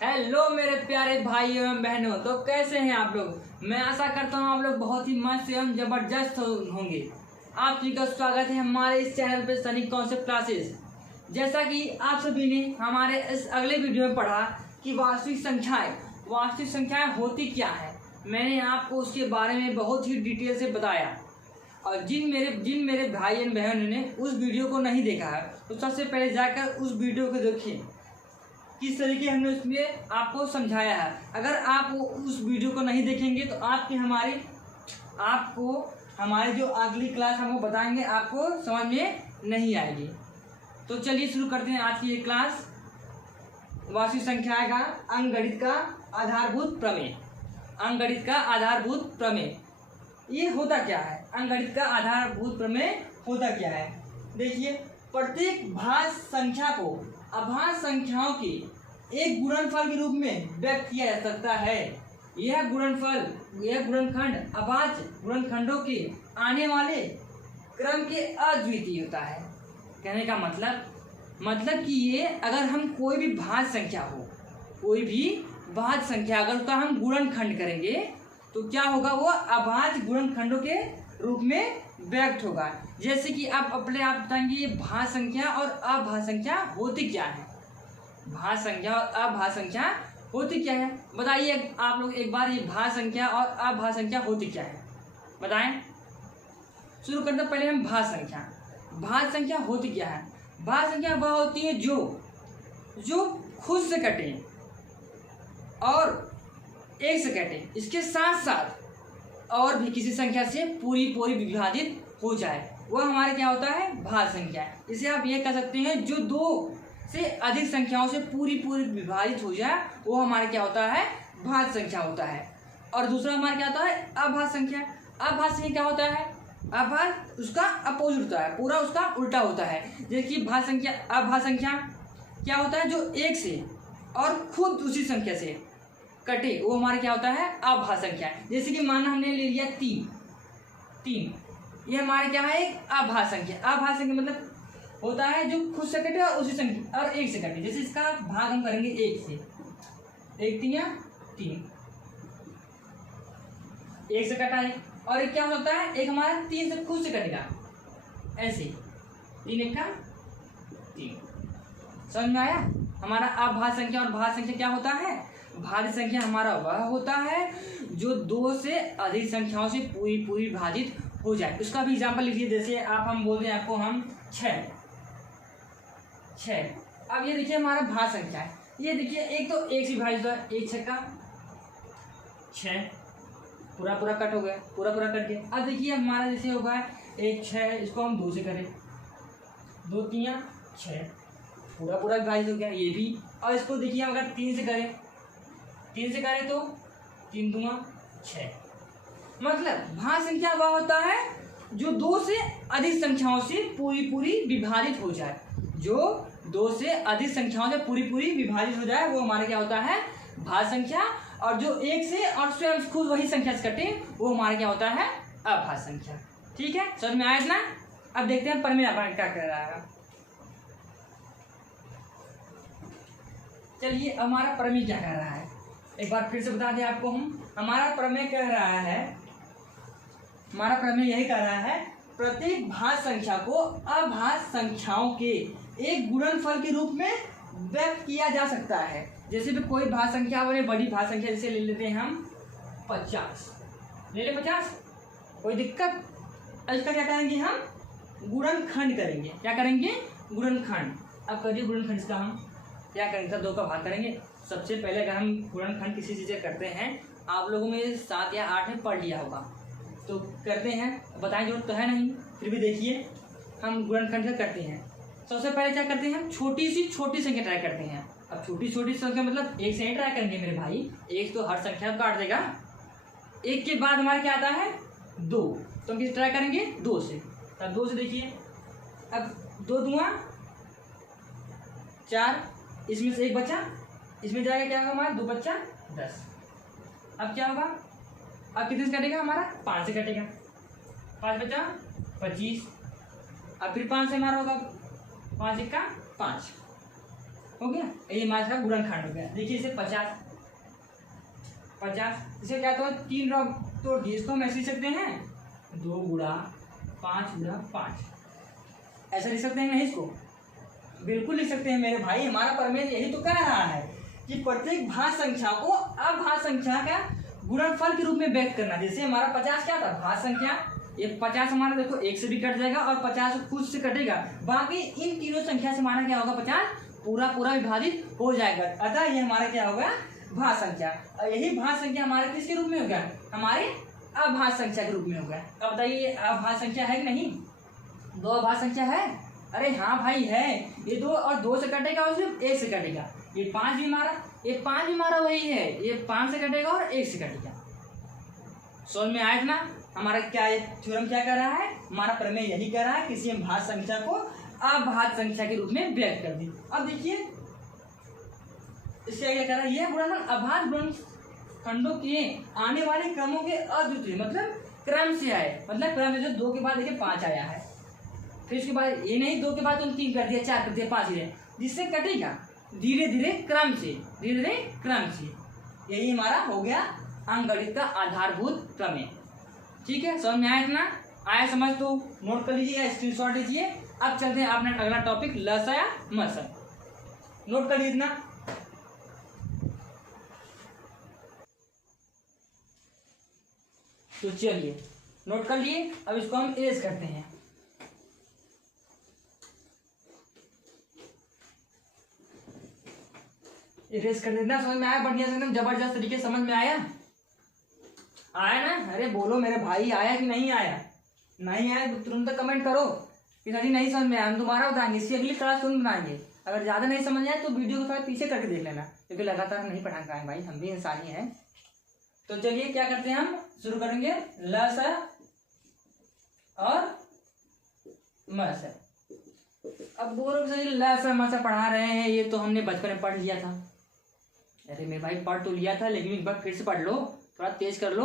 Hello मेरे प्यारे भाई एवं बहनों, तो कैसे हैं आप लोग। मैं आशा करता हूँ आप लोग बहुत ही मस्त एवं जबरदस्त होंगे। आप सभी का स्वागत है हमारे इस चैनल पे सनी कॉन्सेप्ट क्लासेस। जैसा कि आप सभी ने हमारे इस अगले वीडियो में पढ़ा कि वास्तविक संख्याएं होती क्या है, मैंने आपको उसके बारे में बहुत ही डिटेल से बताया। और जिन मेरे भाई एवं बहनों ने उस वीडियो को नहीं देखा है तो सबसे पहले जाकर उस वीडियो को देखें, किस तरीके हमने उसमें आपको समझाया है। अगर आप उस वीडियो को नहीं देखेंगे तो आपको हमारी जो अगली क्लास हम वो बताएंगे, आपको समझ में नहीं आएगी। तो चलिए शुरू करते हैं आज की ये क्लास। वास्तविक संख्या का अंकगणित का आधारभूत प्रमेय। अंकगणित का आधारभूत प्रमेय ये होता क्या है? अंकगणित का आधारभूत प्रमेय होता क्या है? देखिए, प्रत्येक भाज्य संख्या को अभाज्य संख्याओं के एक गुणनफल के रूप में व्यक्त किया जा सकता है। यह गुणनखंड अभाज्य गुणनखंडों के आने वाले क्रम के अद्वितीय होता है। कहने का मतलब कि ये अगर हम कोई भी भाज्य संख्या अगर उसका हम गुणनखंड करेंगे तो क्या होगा, वो अभाज्य गुणनखंडों के रूप में व्यक्त होगा। जैसे कि आप अपने आप बताएंगे ये भाज्य संख्या और अभाज्य संख्या होती क्या है। भाज्य संख्या और अभाज्य संख्या होती क्या है, बताइए आप लोग एक बार। ये भाज्य संख्या और अभाज्य संख्या होती क्या है, बताएं। शुरू करते पहले हम भाज्य संख्या होती क्या है। भाज्य संख्या वह होती है जो खुद से कटे और एक से कटे, इसके साथ साथ और भी किसी संख्या से पूरी विभाजित हो जाए, वह हमारे क्या होता है, भाज्य संख्या। इसे आप ये कह सकते हैं जो दो से अधिक संख्याओं से पूरी विभाजित हो जाए, वो हमारे क्या होता है, भाज्य संख्या होता है। और दूसरा हमारा क्या होता है, अभाज्य संख्या। अभाज्य संख्या क्या होता है, अभाज्य उसका अपोजिट होता है, पूरा उसका उल्टा होता है। जैसे अभाज्य संख्या क्या होता है, जो एक से और खुद उसी संख्या से कटे, वो हमारा क्या होता है, अभाज्य संख्या। जैसे कि माना हमने ले लिया 3, ये हमारे क्या है, एक अभाज्य संख्या। अभाज्य संख्या मतलब होता है जो खुद से कटे और उसी संख्या और एक से कटे। जैसे इसका भाग हम करेंगे 1 से, 1 3 3, 1 से कटा है। और एक क्या होता है, एक हमारा 3 से खुद से कटेगा, ऐसे 3 1 का 3। समझ में आया? हमारा अभाज्य संख्या और भाज्य संख्या क्या होता है। भाज्य संख्या हमारा वह होता है जो 2 से अधिक संख्याओं से पूरी विभाजित हो जाए। उसका भी एग्जाम्पल लिखिए। जैसे हम बोल दें आपको हम 6। अब ये देखिए हमारा भाज्य संख्या है। ये देखिए एक तो 1 से विभाजित हुआ, 1 6 का 6, पूरा कट हो गया, पूरा कट गया। अब देखिए हमारा जैसे होगा 1 6, इसको हम 2 से करें, 2 3 6, पूरा विभाजित हो गया ये भी। और इसको देखिए अगर 3 से करें तो 3 दूंगा 6। मतलब भाज्य संख्या वह होता है जो 2 से अधिक संख्याओं से पूरी विभाजित हो जाए। जो 2 से अधिक संख्याओं से पूरी विभाजित हो जाए, वो हमारा क्या होता है, भाज्य संख्या। और जो 1 से और स्वयं खुद वही संख्या से कटे, वो हमारा क्या होता है, अभाज्य संख्या। ठीक है, समझ में आया इतना? अब देखते हैं प्रमेय अपन क्या कह रहा है। चलिए हमारा प्रमेय क्या कह रहा है, एक बार फिर से बता दें आपको। हमारा प्रमेय यही कह रहा है, प्रत्येक भाज्य संख्या को अभाज्य संख्याओं के एक गुणनफल के रूप में व्यक्त किया जा सकता है। जैसे भी कोई भाज्य संख्या बने, बड़ी भाज्य संख्या जैसे ले लेते हैं हम 50, ले ले 50, कोई दिक्कत। इसका क्या करेंगे, हम गुणनखंड करेंगे। क्या करेंगे, गुणनखंड। अब करिए गुणनखंड, इसका हम क्या करेंगे, 2 का भाग करेंगे। सबसे पहले अगर हम गुणनखंड किसी चीज़ से करते हैं, आप लोगों में 7 या 8 में पढ़ लिया होगा, तो करते हैं, बताएं जरूरत तो है नहीं, फिर भी देखिए हम गुणनखंड का करते हैं। सबसे पहले क्या करते हैं, हम छोटी संख्या ट्राई करते हैं। अब छोटी संख्या मतलब 1 से ट्राई करेंगे मेरे भाई, 1 तो हर संख्या काट देगा। 1 के बाद हमारा क्या आता है, 2, तो हम किस ट्राई करेंगे, 2 से। तब 2 से देखिए, अब 2 दूँगा 4, इसमें से 1 बचा, इसमें जाएगा क्या होगा हमारा, 2 बच्चा 10। अब क्या होगा, अब कितने से कटेगा हमारा, 5 से कटेगा, 5 बचा 25। अब फिर 5 से हमारा होगा, 5 1 का 5, हो गया, ये हमारा गुणनखंड हो गया। देखिए इसे 50 इसे क्या तो 3 तोड़ दिए, इसको हम ऐसे लिख सकते हैं 2 गुणा 5 गुणा 5, ऐसा लिख सकते हैं नहीं इसको? बिल्कुल लिख सकते हैं मेरे भाई। हमारा प्रमेय यही तो कह रहा है कि प्रत्येक भाज्य संख्या को अभाज्य संख्या का गुणनफल के रूप में व्यक्त करना। जैसे हमारा 50 क्या था, भाज्य संख्या, ये 50 हमारा देखो 1 से भी कट जाएगा और 50 खुद से कटेगा, बाकी इन तीनों संख्या से हमारा क्या होगा, 50 पूरा विभाजित हो जाएगा। अतः ये हमारा क्या होगा, भाज्य संख्या। और यही भाज्य संख्या हमारे किसके रूप में होगा, हमारे अभाज्य संख्या के रूप में होगा। अब बताइए अभाज्य संख्या है कि नहीं? 2 अभाज्य संख्या है? अरे हाँ भाई है, ये 2 और 2 से कटेगा और सिर्फ 1 से कटेगा। ये 5 भी हमारा, ये 5 भी हमारा वही है, ये 5 से कटेगा और 1 से कटेगा। समझ में आया ना हमारा क्या ये थ्योरम क्या कर रहा है? हमारा प्रमेय यही कर रहा है, किसी भाज्य संख्या को अभाज्य संख्या के रूप में व्यक्त कर दी। अब देखिए इससे क्या कर रहा है, ये गुणनफल अभाज्य गुणनखंडों के आने वाले क्रमों के अद्वितीय, मतलब क्रम से आए, मतलब क्रम से 2 के बाद देखिए 5 आया है, फिर उसके बाद ये नहीं 2 के बाद तुम 3 कर दिया, 4 कर दिया, 5 ही रहे, जिससे कटेगा धीरे धीरे क्रम से, धीरे धीरे क्रम से। यही हमारा हो गया अंकगणित का आधारभूत प्रमेय। ठीक है, समझ में आया इतना? आया समझ तो नोट कर लीजिए या स्क्रीनशॉट लीजिए। अब चलते हैं अपना अगला टॉपिक लसा या मसा। नोट कर लीजिए इतना। तो चलिए नोट कर लिए, अब इसको हम इरेज करते हैं। इरेज कर देना। समझ में आया? बढ़िया से एकदम जबरदस्त तरीके से समझ में आया? आया ना? अरे बोलो मेरे भाई, आया कि नहीं आया? नहीं आया तो तुरंत कमेंट करो कि सर नहीं समझ में आया, हम दोबारा बताएंगे, इसकी अगली क्लास तुरंत बनाएंगे। अगर ज़्यादा नहीं समझ आए तो वीडियो को थोड़ा पीछे करके देख लेना, क्योंकि लगातार नहीं पढ़ा पाएंगे भाई, हम भी इंसान ही हैं। तो चलिए क्या करते हैं, हम शुरू करेंगे ल स और म स। अब बोलो सर ल स म स पढ़ा रहे हैं, ये तो हमने बचपन में पढ़ लिया था। अरे मेरे भाई पढ़ तो लिया था, लेकिन एक बार फिर से पढ़ लो, थोड़ा तेज कर लो।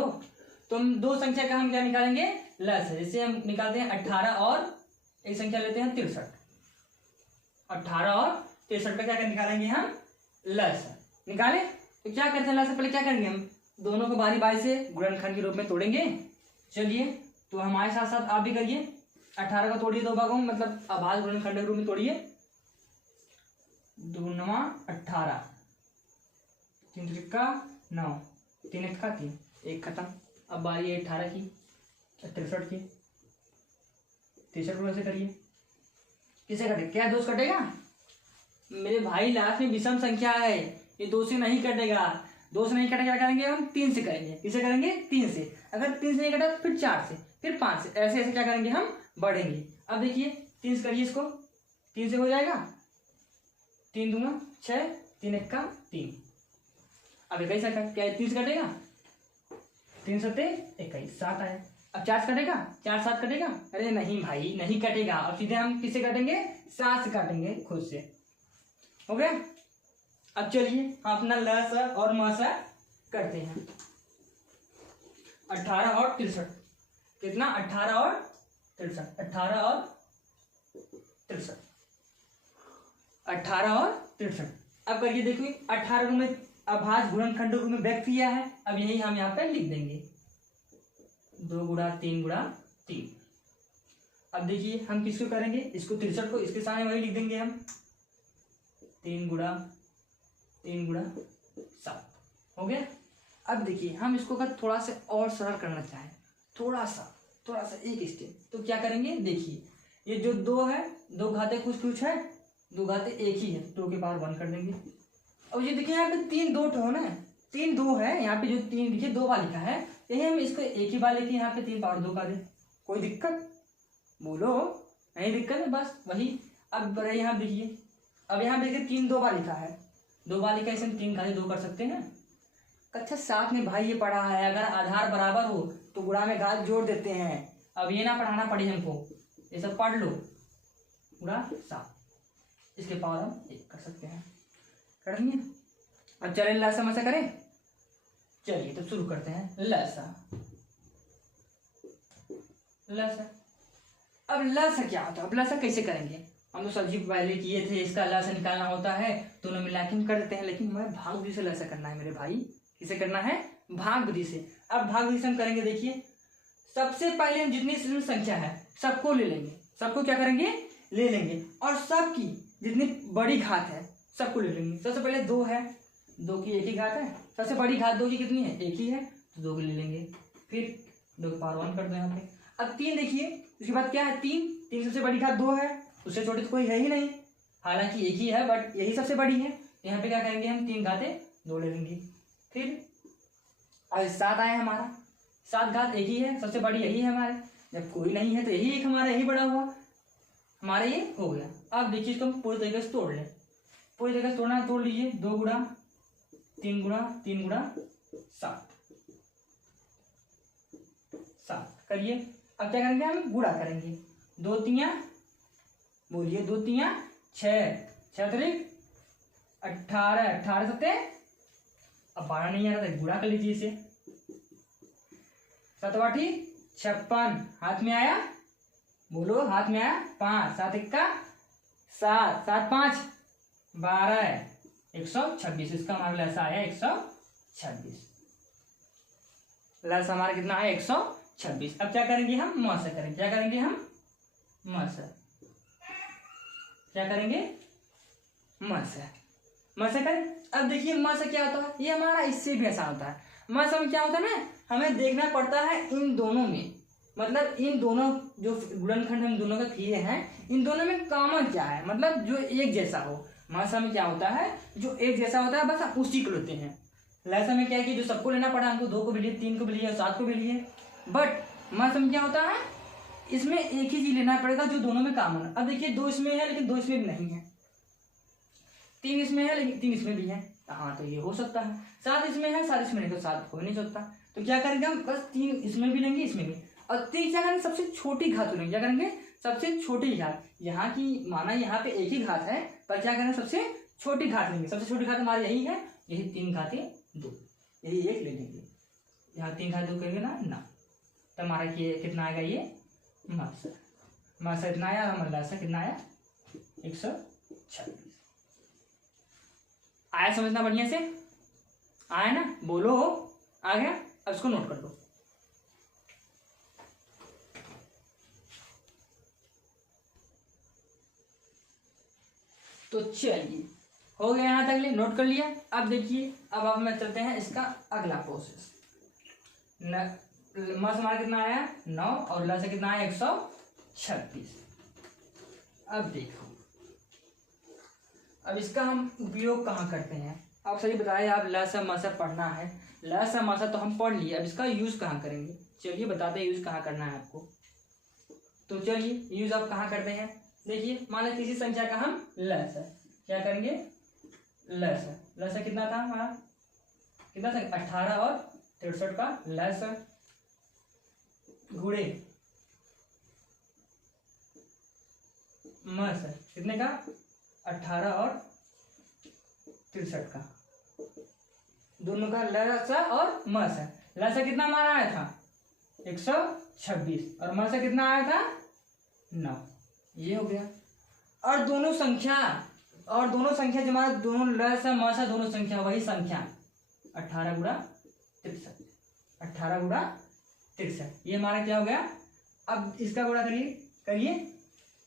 तो हम 2 संख्या का हम क्या निकालेंगे, ल से। जैसे हम निकालते हैं 18 और एक संख्या लेते हैं 63। 18 और 63 का क्या निकालेंगे हम, ल से। निकाले तो क्या करते हैं, ल से पहले क्या करेंगे, हम दोनों को बारी बारी से गुणनखंड के रूप में तोड़ेंगे। चलिए तो हमारे साथ साथ आप भी करिए। 18 को तोड़िए 2 भागों में, मतलब अभाज्य गुणनखंड के रूप में तोड़िए। 2 9 18, 3 त्रिका 9, 3 1 का 3, 1 खत्म। अब बारी है 18 की, 63 की। 63 को ऐसे करिए, किसे कटे, क्या 2 से कटेगा मेरे भाई? लास्ट में विषम संख्या है, ये 2 से नहीं कटेगा। 2 से नहीं कटेगा, क्या करेंगे हम, 3 से करेंगे। किसे करेंगे, 3 से। अगर 3 से नहीं कटा तो फिर 4 से, फिर 5 से, ऐसे ऐसे क्या करेंगे हम, बढ़ेंगे। अब देखिए 3 से करिए इसको, 3 से हो जाएगा, 3 दूंगा 6, 3 1 का 3। अब 21 का क्या 3 से कटेगा, 3 7 21, 7 आया। अब 4 से कटेगा, 4 7 कटेगा, अरे नहीं भाई नहीं कटेगा। और सीधे हम किससे काटेंगे, 7 से काटेंगे खुद से। हो गया? अब चलिए हम अपना ल स और म स करते हैं। 18 और 63, कितना, 18 और 63, 18 और 63, 18 और 63। अब करिए, देखिए 18 में अभाज्य गुणनखंड रूप में व्यक्त किया है। अब यही हम यहाँ पे लिख देंगे 2 गुणा 3 गुणा 3। अब देखिए हम किसको करेंगे, इसको 63 को इसके सामने वही लिख देंगे हम, 3 गुणा 7। हो गया? अब देखिए हम इसको अगर थोड़ा सा और सरल करना चाहें, थोड़ा सा एक स्टेप, तो क्या करेंगे, देखिए ये जो 2 है, 2 घाते कुछ है, 2 घाते 1 ही है, 2 के पावर 1 कर देंगे। अब ये देखिए यहाँ पे 3 2 हो ना, 3 2 है, यहाँ पे जो 3 देखिए 2 बार लिखा है, यही हम इसको 1 ही बार लेके यहाँ पे 3 पावर 2 कर दें। कोई दिक्कत बोलो? नहीं दिक्कत है, बस वही। अब यहाँ देखिए, अब यहाँ देखिए 3 2 बार लिखा है, 2 बार लिखा है, इसे हम 3 घाते 2 कर सकते हैं। कक्षा 7 में भाई ये पढ़ा है, अगर आधार बराबर हो तो गुणा में घात जोड़ देते हैं। अब ये ना पढ़ाना पड़े हमको, ये सब पढ़ लो। गुणा 7, इसके पावर हम 1 कर सकते हैं, कर दिए। अब चले ल स म स करें। चलिए तो शुरू करते हैं, ल स। अब ल स क्या होता है, अब ल स कैसे करेंगे, हम तो सब्जी पहले किए थे, इसका लसा निकालना होता है, दोनों मिला के हम कर देते हैं, लेकिन हमें भाग विधि से लसा करना है मेरे भाई। किसे करना है? भाग विधि से। अब भाग विधि से हम करेंगे, देखिए सबसे पहले हम जितनी इसमें संख्या है सबको ले लेंगे, सबको क्या करेंगे? ले लेंगे, और सबकी जितनी बड़ी घात है सबको ले लेंगे। सबसे पहले 2 है, 2 की एक ही घात है, सबसे बड़ी घात 2 की कितनी है? एक ही है, तो 2 को ले लेंगे। फिर 2 की पावर 1 कर दो यहाँ पे। अब 3 देखिए, उसके बाद क्या है? 3 सबसे बड़ी घात 2 है, उससे छोटी तो कोई है ही नहीं, हालांकि एक ही है बट यही सबसे बड़ी है। यहाँ पे क्या करेंगे? हम 3 घातें 2 ले लेंगे। फिर अब 7 आया हमारा, 7 घात एक ही है, सबसे बड़ी यही है हमारे, जब कोई नहीं है तो यही एक हमारा, यही बड़ा हुआ हमारा, ये हो गया। अब देखिए इसको हम पूरी तरीके से तोड़ लें, पूरी तरीके से तोड़ना है, तोड़ लीजिए। 2 गुणा 3 गुणा 3 गुणा 7 करिए। अब क्या करेंगे? हम गुणा करेंगे। 2 तियां, बोलिए 2 तियां 6, 6 त्रिक 18, 18 सत्ते, अब 12 नहीं आ रहा था, गुणा कर लीजिए इसे। 7 8 56, हाथ में आया, बोलो हाथ में आया 5, 7 1 7, 7 5 12, 126। इसका हमारा लसा आया 126। लसा हमारा कितना है? 126। अब क्या करेंगे? हम म से करेंगे। क्या करेंगे? हम म से क्या करेंगे? म से करें। अब देखिए म से क्या होता है? ये हमारा इससे भी ऐसा होता है। म से में क्या होता है ना, हमें देखना पड़ता है इन दोनों में, मतलब इन दोनों जो गुणनखंड हम दोनों का किए हैं, इन दोनों में कॉमन क्या है, मतलब जो एक जैसा हो। मासा में क्या होता है? जो एक जैसा होता है बस हम उसी को लेते हैं। लसा में क्या है कि जो सबको लेना पड़ा, हमको 2 को भी लिए, 3 को भी लिए, 7 को भी लिए, बट मासा में क्या होता है? इसमें एक ही चीज लेना पड़ेगा जो दोनों में कॉमन है। अब देखिए 2 इसमें है लेकिन 2 इसमें भी नहीं है, 3 इसमें है लेकिन 3 इसमें भी है, हाँ तो ये हो सकता है। 7 इसमें है, 7 इसमें नहीं, तो 7 हो नहीं सकता। तो क्या करेंगे हम? बस 3 इसमें भी लेंगे, इसमें भी, और 3 क्या करेंगे? सबसे छोटी घात लेंगे। क्या करेंगे? सबसे छोटी घात। यहाँ की माना यहाँ पे एक ही घात है, पर क्या करेंगे? सबसे छोटी घात लेंगे। सबसे छोटी घात हमारी यही है, यही 3 घातें 2, यही 1 ले लेंगे। यहाँ 3 घात 2 करेंगे ना, तो हमारा कितना आएगा? ये मासा इतना आया, हमारा लसा कितना आया? 126 आया। समझना बढ़िया से आया ना? बोलो आ गया? अब इसको नोट कर दो। तो चलिए हो गया, यहाँ तक नोट कर लिया। अब देखिए, अब हम चलते हैं इसका अगला प्रोसेस। मास हमारा कितना आया? 9, और लसा कितना आया? 126। अब देखो, अब इसका हम उपयोग कहाँ करते हैं? आप सही बताए, आप लसा मासा पढ़ना है, लसा मासा तो हम पढ़ लिए, अब इसका यूज कहाँ करेंगे? चलिए बताते हैं यूज कहाँ करना है आपको। तो चलिए यूज आप कहाँ करते हैं? देखिए, मान लीजिए किसी संख्या का हम लसा, क्या करेंगे? लसा कितना था हमारा? कितना था? 18 और 63 का लसा, गुणे मस कितने का? 18 और 63 का, दोनों का लसा और मस। लसा कितना हमारा आया था? 126, और मसा कितना आया था? 9। ये हो गया। और दोनों संख्या जो हमारा दोनों लसा मसा दोनों संख्या वही संख्या 18 गुणा 63, 18 गुणा 63, ये हमारा क्या हो गया? अब इसका गुणा करिए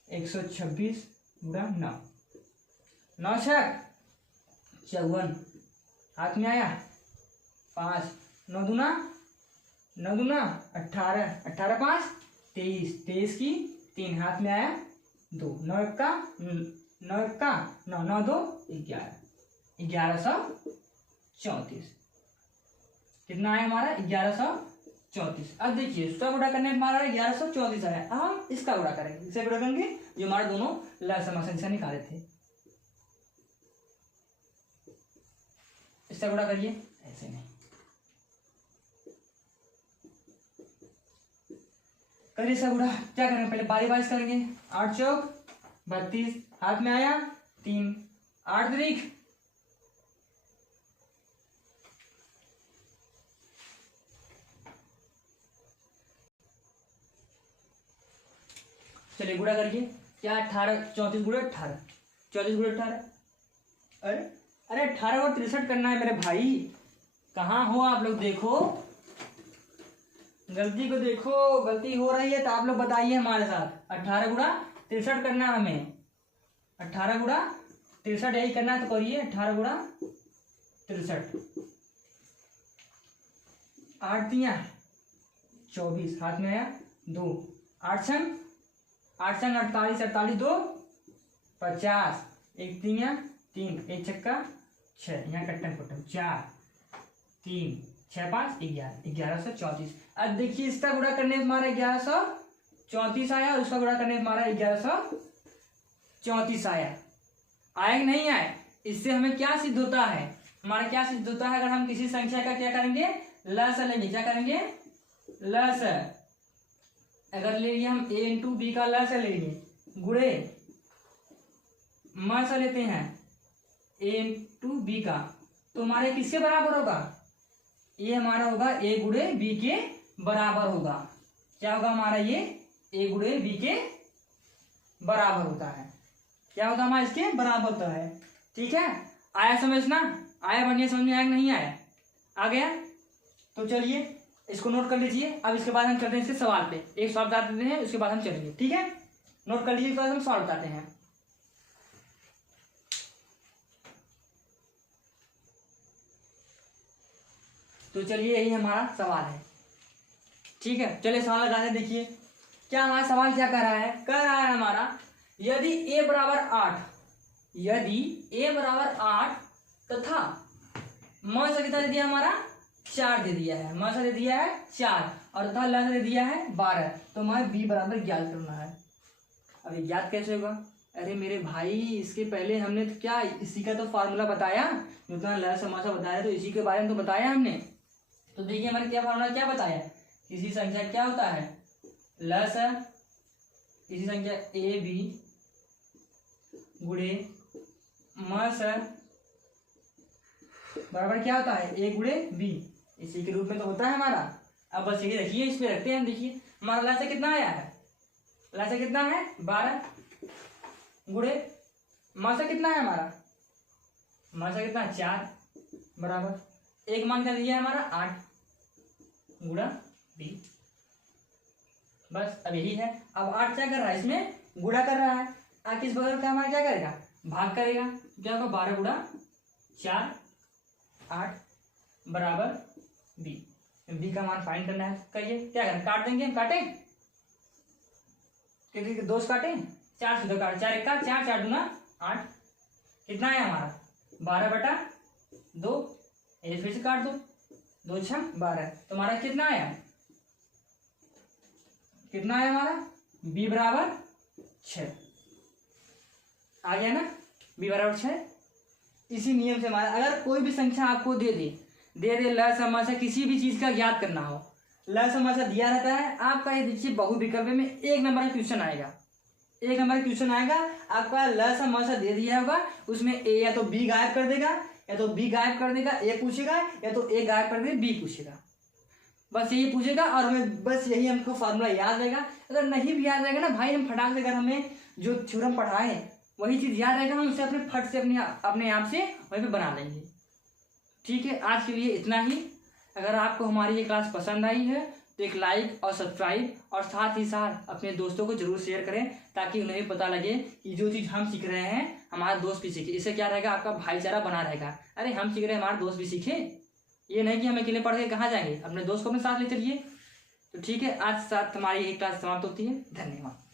126 गुणा 9, 9 6 54, हाथ में आया 5, 9 दूना 18, 18 5 23, 23 की 3, हाथ में आया 2, 9 1 का 9 9 2 11, 1134। कितना आया हमारा? 1134। अब देखिए इसका गुणा करने हमारा 1134 आया। अब हम इसका गुणा करेंगे, इसे गुणा करेंगे जो हमारे दोनों लसा संख्या निकाले थे। इसका गुणा करिए, ऐसे नहीं करिए इसका गुणा। क्या करेंगे? पहले 22 करेंगे, 8 चौक 32, हाथ में आया 3, 8 त्रिक 1, चलिए गुणा करिए, क्या 18 34 गुणे 18 34 गुणे 18। अरे अरे 18 और 63 करना है मेरे भाई। कहाँ हो आप लोग, देखो गलती को देखो, गलती हो रही है तो आप लोग बताइए हमारे साथ। 18 गुणा 63 करना है हमें। 18 गुणा 63 यही करना है तो करिए। 18 गुणा 63 8 तिया 24 हाथ में आया 2 8 छंग 48 48 2 50 1 तिया 3 1 छक्का 6 यहाँ कट्टन कुट्टन 4 3 6 5 11 1134। अब देखिए इसका गुणा करने से हमारा 1134 आया और इसका गुणा करने से हमारा 1134 आया। आया कि नहीं आया? इससे हमें क्या सिद्ध होता है, हमारा क्या सिद्ध होता है, अगर हम किसी संख्या का क्या करेंगे, लस लेंगे। क्या करेंगे? लस। अगर ले लिए हम a इंटू बी का लस लेंगे गुणे म से लेते हैं a इंटू बी का, तो हमारे किसके बराबर होगा? ये हमारा होगा a गुणे बी के बराबर होगा। क्या होगा हमारा? ये a गुणे बी के बराबर होता है। क्या होता है हमारा? इसके बराबर होता है। ठीक है, आया समझना? आया बढ़िया समझ में? आया कि नहीं आया? आ गया? तो चलिए इसको नोट कर लीजिए। अब इसके बाद हम चलते हैं इसके सवाल पे। एक सवाल बता देते हैं, उसके बाद हम चलेंगे। ठीक है, नोट कर लीजिए, हम सवाल बताते हैं। तो चलिए यही हमारा सवाल है। ठीक है, चलिए सवाल लगाते हैं। देखिए क्या हमारा सवाल क्या कर रहा है? कर रहा है हमारा, यदि a बराबर 8, यदि a बराबर 8 तथा म से कितना दे दिया हमारा? 4 दे दिया है। म से दे दिया है 4 और तथा ल से दे दिया है 12, तो हमारे b बराबर ज्ञात करना है। अब ये ज्ञात कैसे होगा? अरे मेरे भाई, इसके पहले हमने तो क्या इसी का तो फार्मूला बताया, जितना ल समासा बताया, तो इसी के बारे में तो बताया हमने। तो देखिए हमारे क्या फार्मूला क्या बताया, किसी संख्या क्या होता है लस, किसी संख्या ए बी गुणे मस बराबर क्या होता है? ए गुणे बी, इसी के रूप में तो होता है हमारा। अब बस यही रखिए, इस पे रखते हैं हम। देखिए हमारा लस कितना आया है? लस कितना है? 12 गुणे मस कितना है हमारा? मस कितना है? 4 बराबर एक मान क्या दिया है हमारा? 8 गुणा बी। बस अब यही है। अब 8 क्या कर रहा है? इसमें गुणा कर रहा है। आगे इस बगल का हमारा क्या करेगा? भाग करेगा। क्या होगा? 12 गुणा 4 8 बराबर बी। बी का मान फाइंड करना है। कहिए क्या करना? काट देंगे हम। काटें कितने? 2 काटें? 4 से 2 काट, 4 1 4 4 दूना 8। कितना है हमारा? 12 बटा 2। ये फिर से काट दो, 2 6 12। तो हमारा कितना आया? कितना है हमारा? b बराबर 6 आ गया ना? b बराबर 6। इसी नियम से हमारा अगर कोई भी संख्या आपको दे ल समासा किसी भी चीज का ज्ञात करना हो, ल समासा दिया रहता है आपका। ये देखिए बहुविकल्प में 1 नंबर का क्वेश्चन आएगा, 1 नंबर का क्वेश्चन आएगा आपका। ल समासा दे दिया होगा, उसमें a या तो b गायब कर देगा, या तो b गायब कर देगा a पूछेगा, या तो a गायब कर देगा b पूछेगा। बस यही पूछेगा और हमें बस यही हमको फार्मूला याद रहेगा। अगर नहीं भी याद रहेगा ना भाई, हम फटाक से, अगर हमें जो थ्योरम पढ़ाए वही चीज याद रहेगा, हम उसे अपने फट से अपने आप से वहीं पे बना लेंगे। ठीक है, आज के लिए इतना ही। अगर आपको हमारी ये क्लास पसंद आई है तो एक लाइक और सब्सक्राइब और साथ ही साथ अपने दोस्तों को जरूर शेयर करें, ताकि उन्हें भी पता लगे कि जो चीज़ हम सीख रहे हैं हमारे दोस्त भी सीखे। इससे क्या रहेगा? आपका भाईचारा बना रहेगा। अरे हम सीख रहे हैं, हमारे दोस्त भी सीखे। ये नहीं कि हम अकेले पढ़ के कहाँ जाएंगे, अपने दोस्त को अपने साथ ले चलिए। तो ठीक है, आज साथ हमारी ये क्लास समाप्त होती है। धन्यवाद।